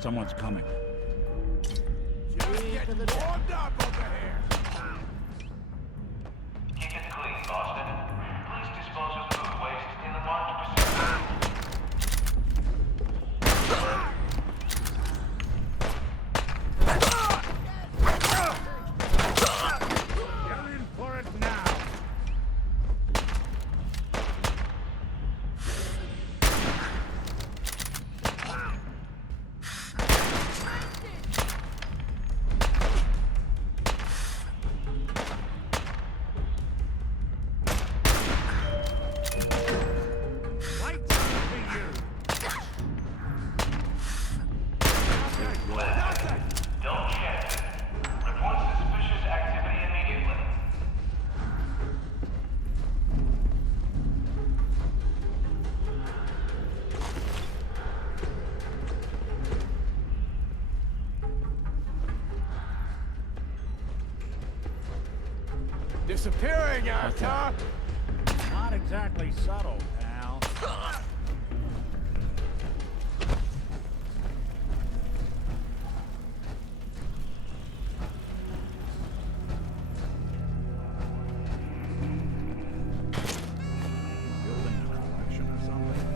Someone's coming. Just getting warmed up over here. Keep it clean, Boston. Please dispose of food waste in the marked procedure. You're in for it now. Lights for you. Don't check. Report suspicious activity immediately. Disappearing, Arthur. Not exactly subtle, pal. Building a collection or something.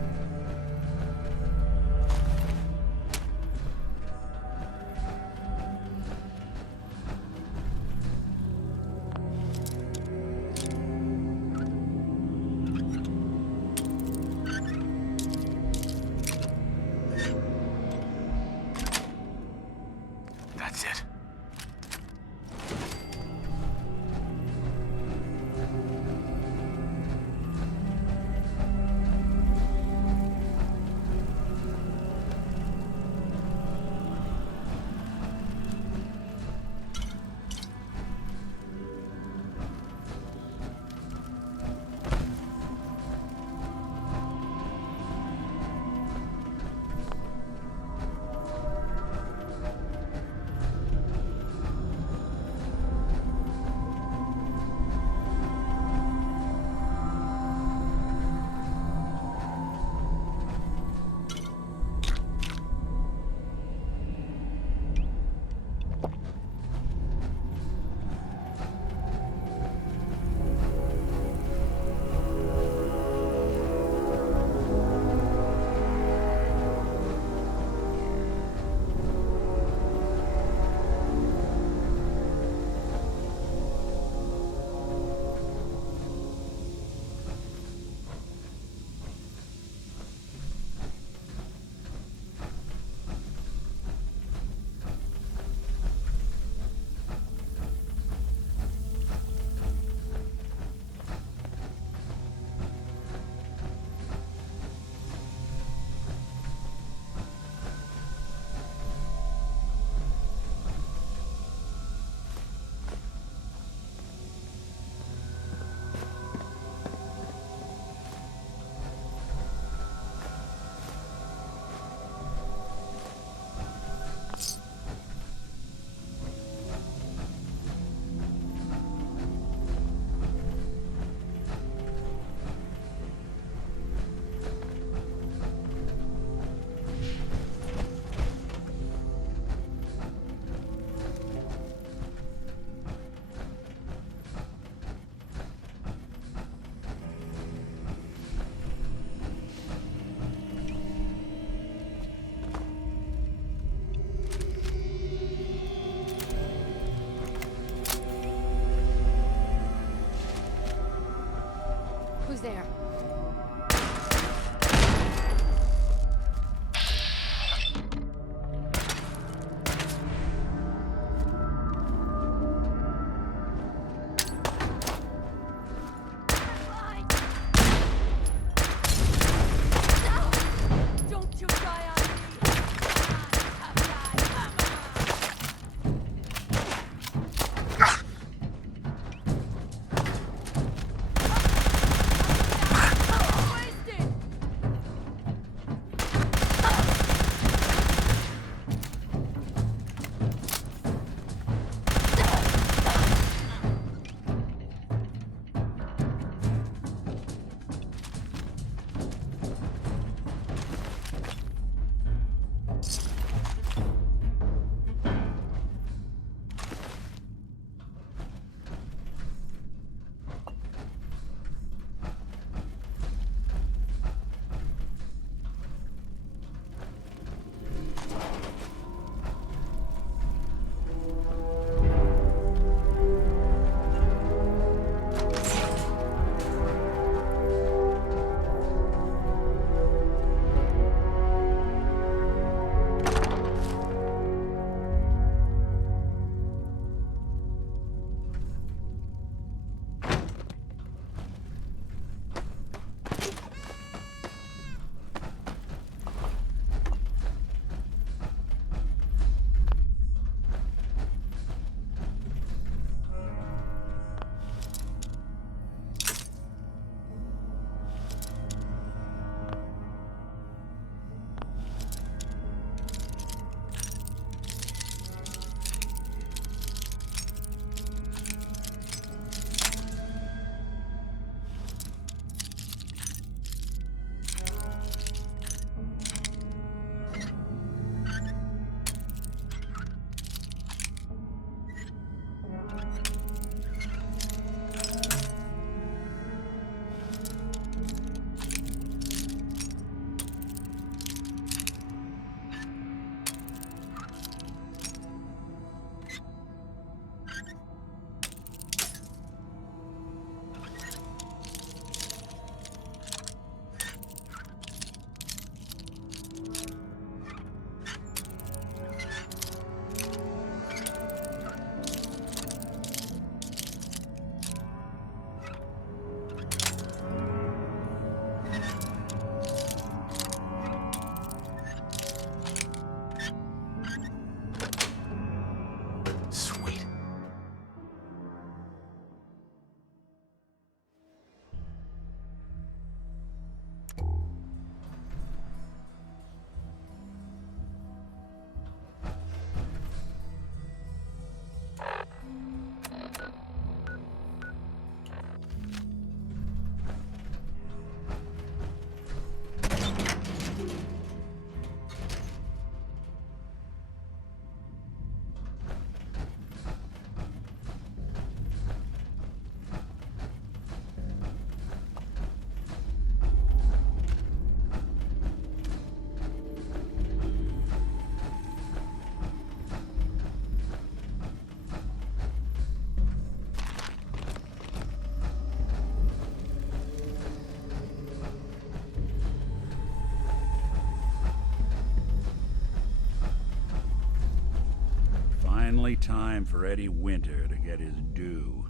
finally time for Eddie Winter to get his due.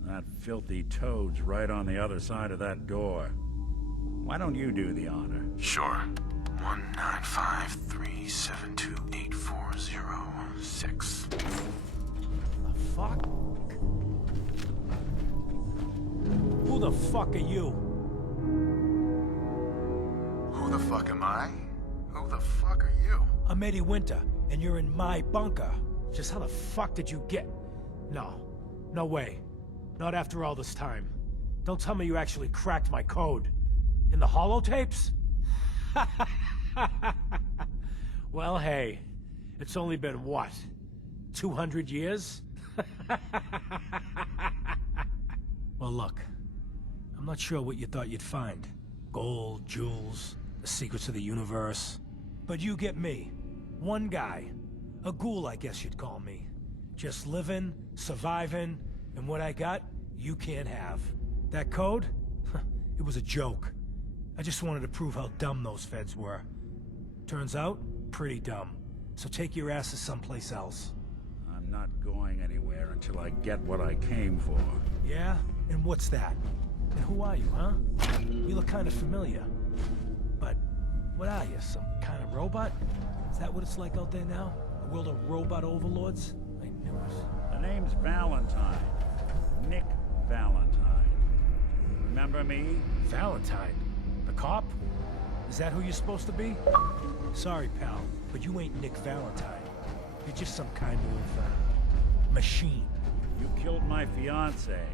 That filthy toad's right on the other side of that door. Why don't you do the honor? Sure. 19537284006. The fuck? Who the fuck are you? Who the fuck am I? Who the fuck are you? I'm Eddie Winter, and you're in my bunker. Just how the fuck did you get... No. No way. Not after all this time. Don't tell me you actually cracked my code. In the holotapes? Well, hey. It's only been, what? 200 years? Well, look. I'm not sure what you thought you'd find. Gold, jewels, the secrets of the universe. But you get me. One guy. A ghoul, I guess you'd call me. Just living, surviving, and what I got, you can't have. That code? It was a joke. I just wanted to prove how dumb those feds were. Turns out, pretty dumb. So take your asses someplace else. I'm not going anywhere until I get what I came for. Yeah? And what's that? And who are you, huh? You look kind of familiar. But what are you, some kind of robot? Is that what it's like out there now? A world of robot overlords? I knew it. The name's Valentine. Nick Valentine. Remember me? Valentine? The cop? Is that who you're supposed to be? Sorry, pal, but you ain't Nick Valentine. You're just some kind of, machine. You killed my fiancée,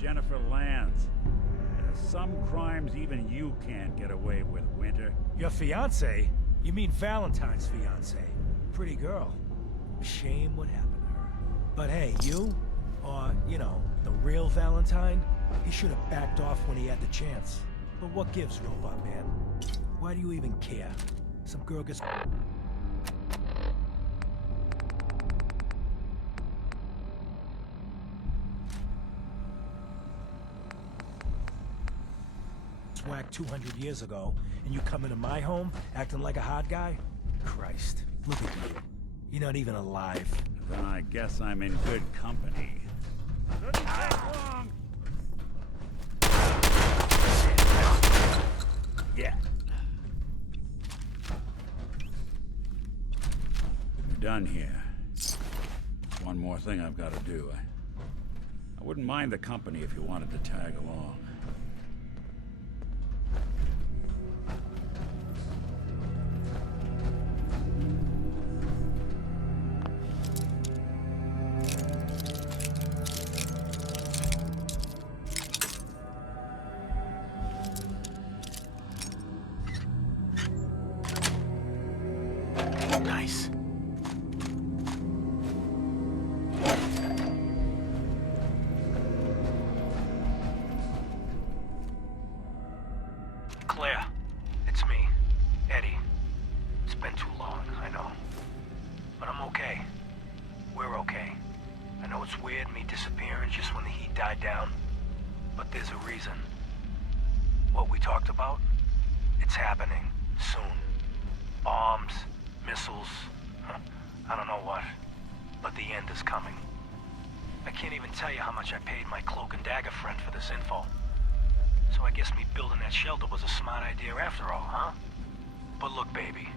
Jennifer Lance. There's some crimes even you can't get away with, Winter. Your fiancée? You mean Valentine's fiancée? Pretty girl. Shame what happened to her. But hey, you, or, you know, the real Valentine, he should have backed off when he had the chance. But what gives, Robot Man? Why do you even care? Some girl gets... whacked 200 years ago, and you come into my home acting like a hot guy? Christ, look at you. You're not even alive. Then I guess I'm in good company. Couldn't take long. Yeah. We're done here. One more thing I've got to do. I wouldn't mind the company if you wanted to tag along. Nice. Claire, it's me, Eddie. It's been too long, I know. But I'm okay. We're okay. I know it's weird me disappearing just when the heat died down, but there's a reason. What we talked about, it's happening soon. Bombs, missiles, I don't know what, but the end is coming. I can't even tell you how much I paid my cloak and dagger friend for this info. So I guess me building that shelter was a smart idea after all, huh? But look, baby,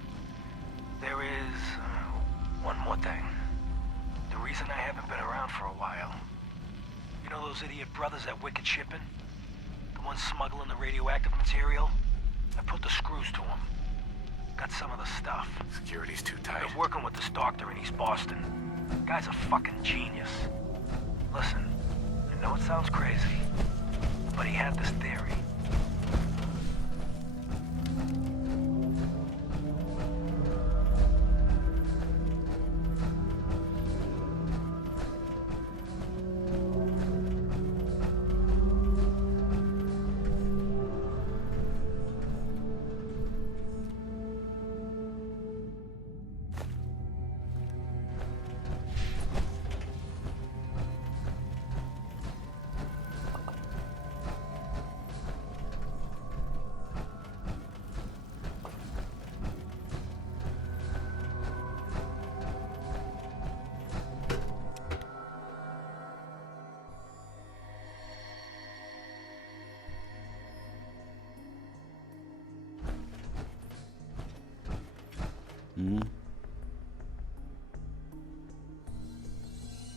there is one more thing. The reason I haven't been around for a while. You know those idiot brothers at Wicked Shipping? The ones smuggling the radioactive material? I put the screws to them. Got some of the stuff. Security's too tight. Been working with this doctor in East Boston. Guy's a fucking genius. Listen, I know it sounds crazy, but he had this theory.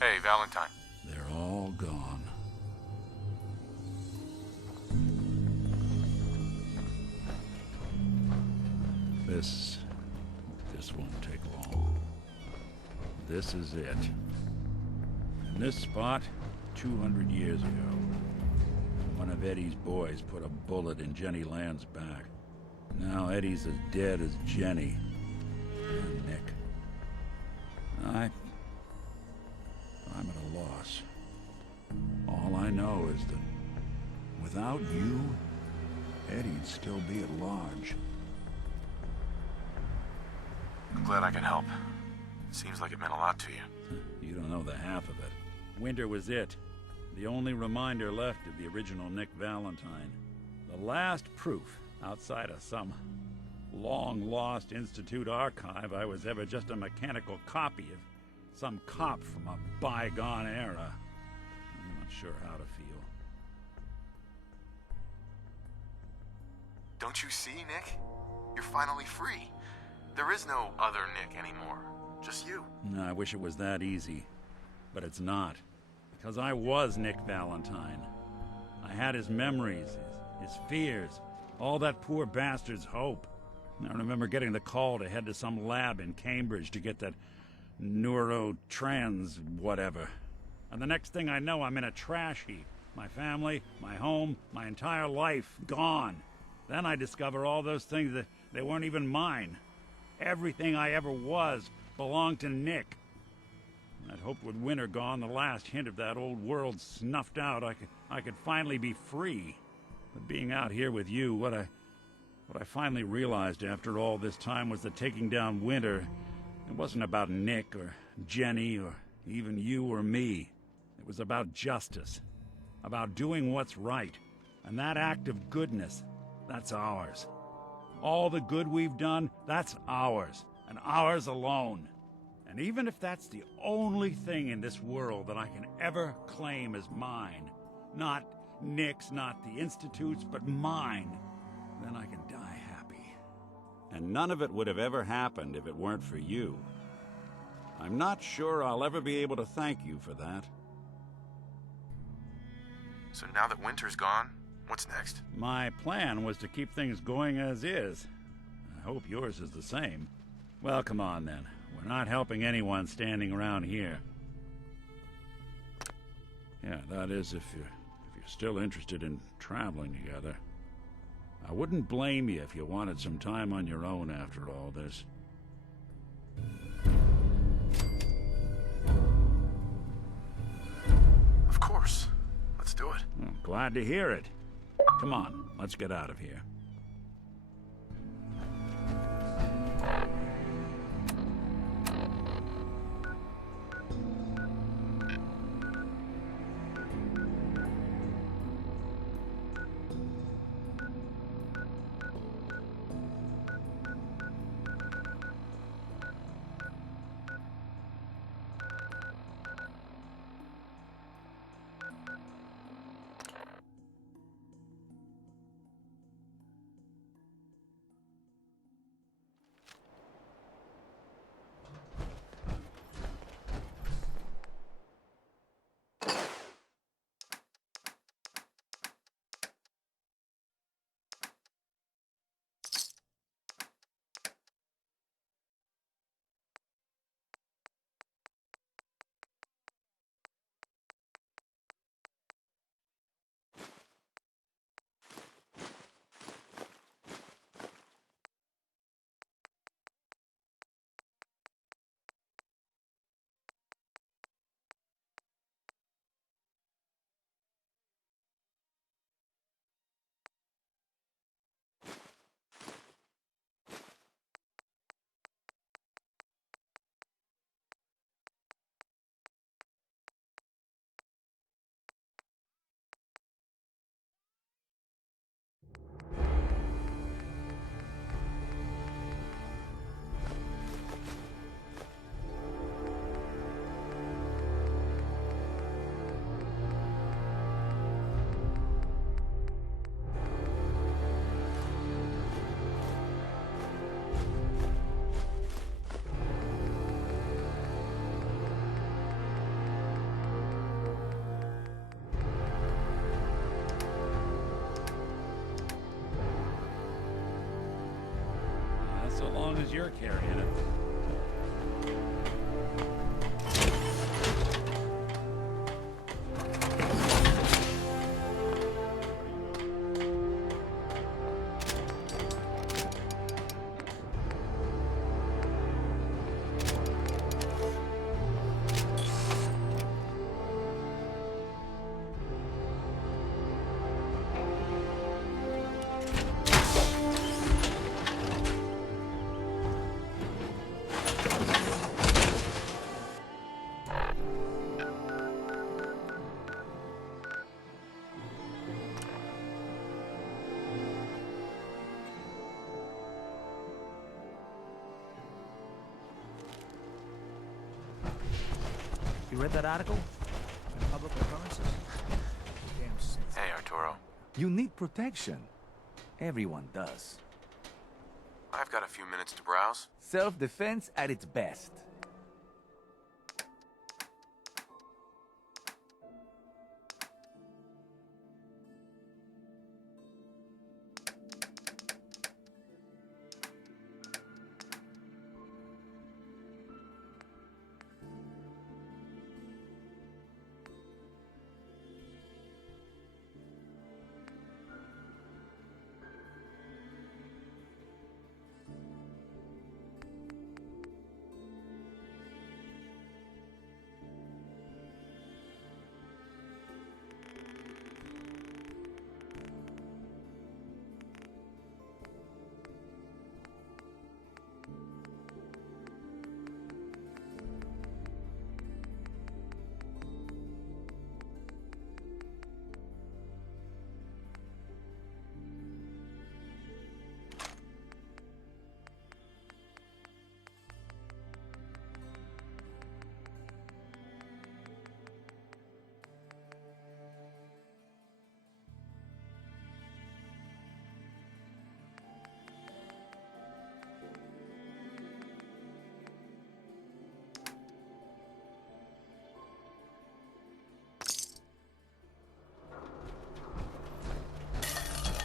Hey, Valentine. They're all gone. This won't take long. This is it. In this spot, 200 years ago, one of Eddie's boys put a bullet in Jenny Land's back. Now Eddie's as dead as Jenny. And Nick. I'm at a loss. All I know is that without you, Eddie'd still be at large. I'm glad I could help. Seems like it meant a lot to you. You don't know the half of it. Winter was it. The only reminder left of the original Nick Valentine. The last proof, outside of some long-lost Institute archive, I was ever just a mechanical copy of some cop from a bygone era. I'm not sure how to feel. Don't you see, Nick? You're finally free. There is no other Nick anymore. Just you. I wish it was that easy. But it's not. Because I was Nick Valentine. I had his memories, his fears, all that poor bastard's hope. I remember getting the call to head to some lab in Cambridge to get that neurotrans whatever. And the next thing I know, I'm in a trash heap. My family, my home, my entire life gone. Then I discover all those things that they weren't even mine. Everything I ever was belonged to Nick. I'd hoped with Winter gone, the last hint of that old world snuffed out, I could finally be free. But being out here with you, what I finally realized after all this time was that taking down Winter, it wasn't about Nick or Jenny or even you or me. It was about justice, about doing what's right. And that act of goodness, that's ours. All the good we've done, that's ours, and ours alone. And even if that's the only thing in this world that I can ever claim as mine, not Nick's, not the Institute's, but mine, then I can die happy. And none of it would have ever happened if it weren't for you. I'm not sure I'll ever be able to thank you for that. So now that Winter's gone, what's next? My plan was to keep things going as is. I hope yours is the same. Well, come on then. We're not helping anyone standing around here. Yeah, that is if you're still interested in traveling together. I wouldn't blame you if you wanted some time on your own after all this. Of course. Let's do it. Well, glad to hear it. Come on, let's get out of here. long as you're carrying it. You read that article? On public occurrences? Damn sense. Hey, Arturo. You need protection. Everyone does. I've got a few minutes to browse. Self-defense at its best.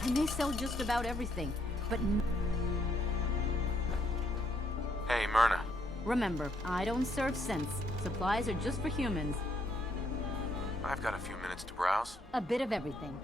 And they sell just about everything, but Hey, Myrna. remember, I don't serve sense. Supplies are just for humans. I've got a few minutes to browse. A bit of everything.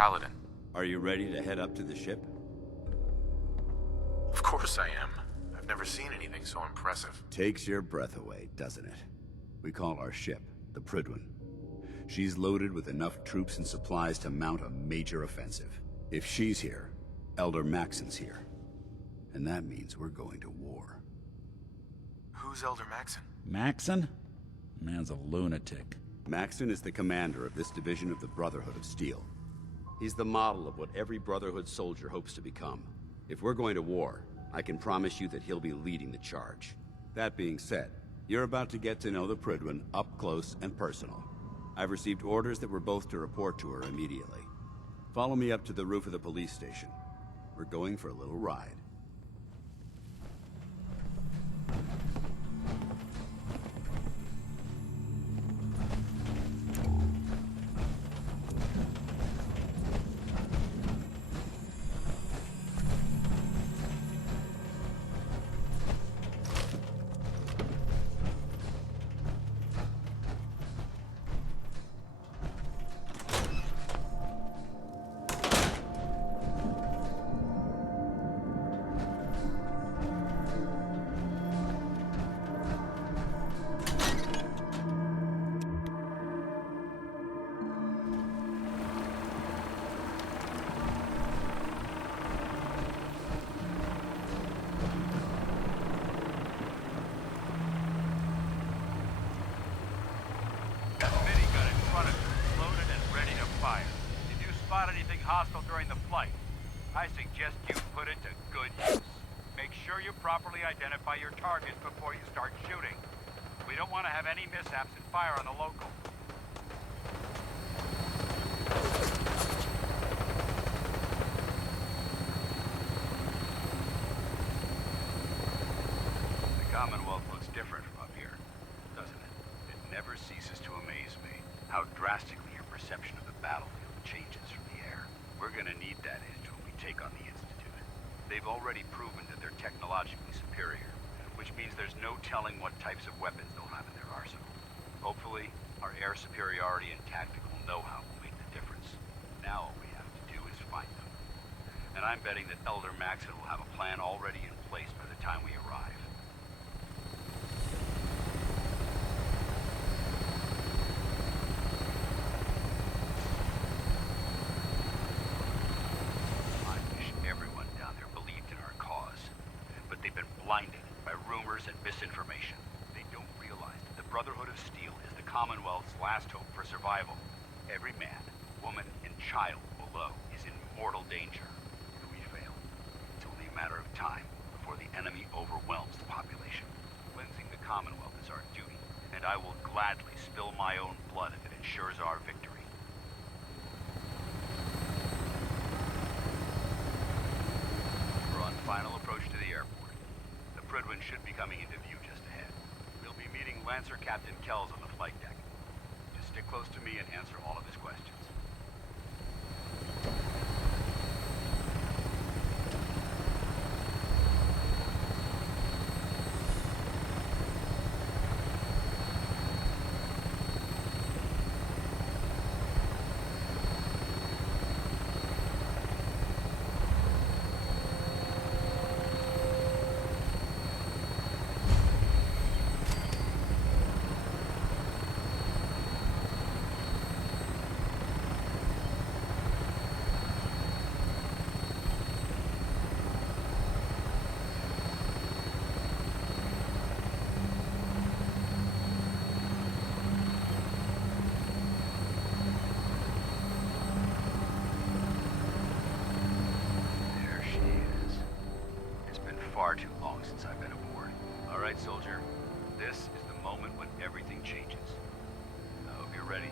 Paladin. Are you ready to head up to the ship? Of course I am. I've never seen anything so impressive. Takes your breath away, doesn't it? We call our ship the Prydwen. She's loaded with enough troops and supplies to mount a major offensive. If she's here, Elder Maxon's here. And that means we're going to war. Who's Elder Maxon? Maxon? Man's a lunatic. Maxon is the commander of this division of the Brotherhood of Steel. He's the model of what every Brotherhood soldier hopes to become. If we're going to war, I can promise you that he'll be leading the charge. That being said, you're about to get to know the Prydwen up close and personal. I've received orders that we're both to report to her immediately. Follow me up to the roof of the police station. We're going for a little ride. Got minigun in front of you, loaded and ready to fire. If you spot anything hostile during the flight, I suggest you put it to good use. Make sure you properly identify your target before you start shooting. We don't want to have any mishaps and fire on the local. The Commonwealth looks different from up here, doesn't it? It never ceases to amaze me how drastically your perception of the battlefield changes from the air. We're gonna need that edge when we take on the Institute. They've already proven that they're technologically superior, which means there's no telling what types of weapons they'll have in their arsenal. Hopefully, our air superiority and tactical know-how will make the difference. Now all we have to do is find them. And I'm betting that Elder Maxon will have a plan already in place by the time we arrive. I wish everyone down there believed in our cause, but they've been blinded by rumors and misinformation. They don't realize that the Brotherhood of Steel is the Commonwealth's last hope for survival. Every man, woman, and child below is in mortal danger. If we fail, it's only a matter of time before the enemy overwhelms the population. Cleansing the Commonwealth is our duty, and I will gladly spill my own blood if it ensures our victory. We're on final approach to the airport. The Prydwen should be coming into view just ahead. We'll be meeting Lancer Captain Kells on the flight deck. Just stick close to me and answer all of his questions. There she is. It's been far too long since I've been aboard. All right, soldier. This is the moment when everything changes. I hope you're ready.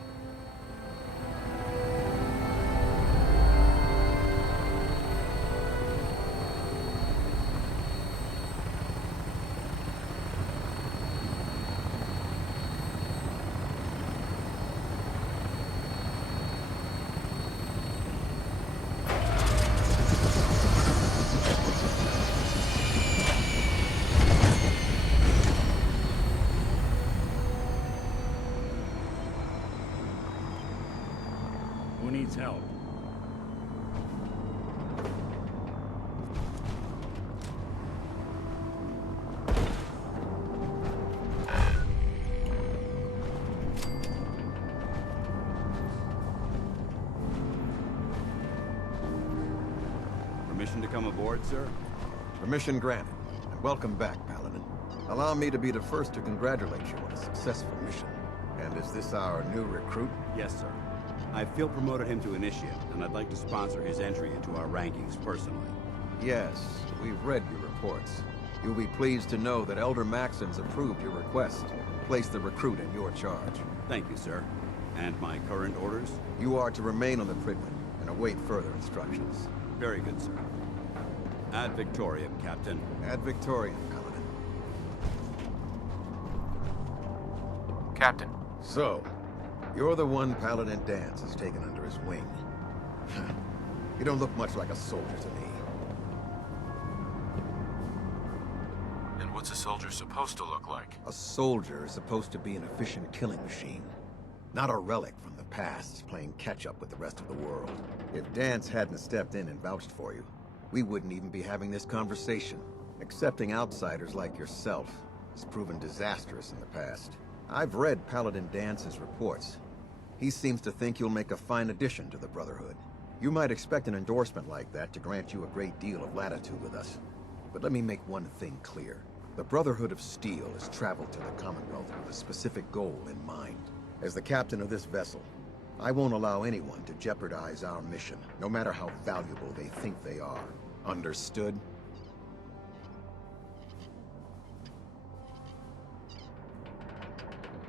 Who needs help? Permission to come aboard, sir? Permission granted, and welcome back, Paladin. Allow me to be the first to congratulate you on a successful mission. And is this our new recruit? Yes, sir. I feel promoted him to initiate, and I'd like to sponsor his entry into our rankings personally. Yes, we've read your reports. You'll be pleased to know that Elder Maxon's approved your request. Place the recruit in your charge. Thank you, sir. And my current orders? You are to remain on the Prydwen and await further instructions. Very good, sir. Ad Victoriam, Captain. Ad Victoriam, Paladin. Captain, So, you're the one Paladin Danse has taken under his wing. You don't look much like a soldier to me. and what's a soldier supposed to look like? A soldier is supposed to be an efficient killing machine, not a relic from the past playing catch-up with the rest of the world. If Danse hadn't stepped in and vouched for you, we wouldn't even be having this conversation. Accepting outsiders like yourself has proven disastrous in the past. I've read Paladin Dance's reports. He seems to think you'll make a fine addition to the Brotherhood. You might expect an endorsement like that to grant you a great deal of latitude with us. But let me make one thing clear. The Brotherhood of Steel has traveled to the Commonwealth with a specific goal in mind. As the captain of this vessel, I won't allow anyone to jeopardize our mission, no matter how valuable they think they are. Understood?